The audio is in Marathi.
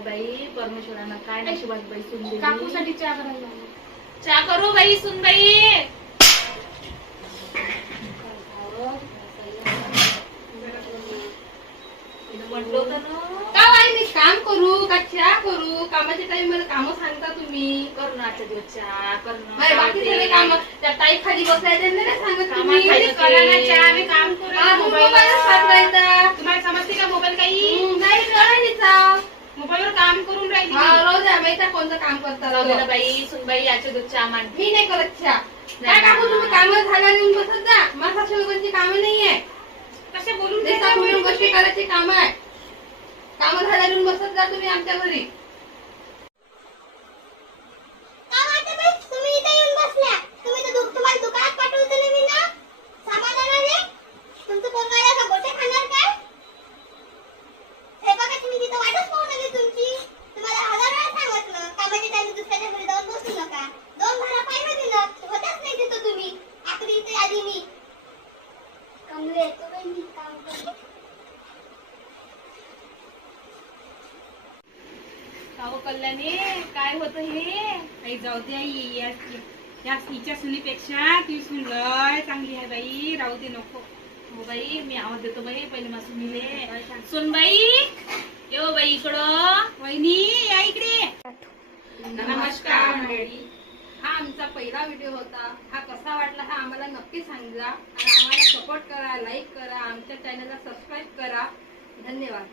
काय बाई परमेश्वरानं काय नशिबात बाई सून दिली. काकूसाठी चहा करायला चहा करू बाई सून बाई. म्हटलं होतं ना का बाई मी काम करू का चहा करू? कामाच्या टाइम मला काम सांगता तुम्ही. करू ना आजच्या दिवस चहा करणं बाई बाकी सगळे काम त्या टाईप खाली बसायचं नाही सांगत तुम्ही. करा ना चहा मी काम करू. तुम्हाला समजते का मोबाईल काही नाही? मोबाईलवर काम करून राहिली. रोज माहिती कोणतं काम करता बाई सुनबाई आजच्या दिवस चहा मान. मी नाही करत चहा. काय काकू तुम्ही काम झाला येऊन बसत जा. माझ्या लोकांची कामं नाहीये. कसे बोलून देता म्हणून गोष्टी करायची काम आहे. काम झाला येऊन बसत जा तुम्ही आमच्या घरी. कल्याणी काय होत हे आई जाऊ दे आई. या हिच्या सुनीपेक्षा ती सून लय चांगली आहे बाई. राहू दे नको. हो बाई मी आवाज देतो बाई पहिले मला सुनीले. सुनबाई येऊ बाई इकडं. वहिनी या इकडे. नमस्कार मंडळी. हा आमचा पहिला व्हिडिओ होता. हा कसा वाटला हा आम्हाला नक्की सांगा आणि आम्हाला सपोर्ट करा, लाईक करा, आमच्या चॅनलला सबस्क्राईब करा. धन्यवाद.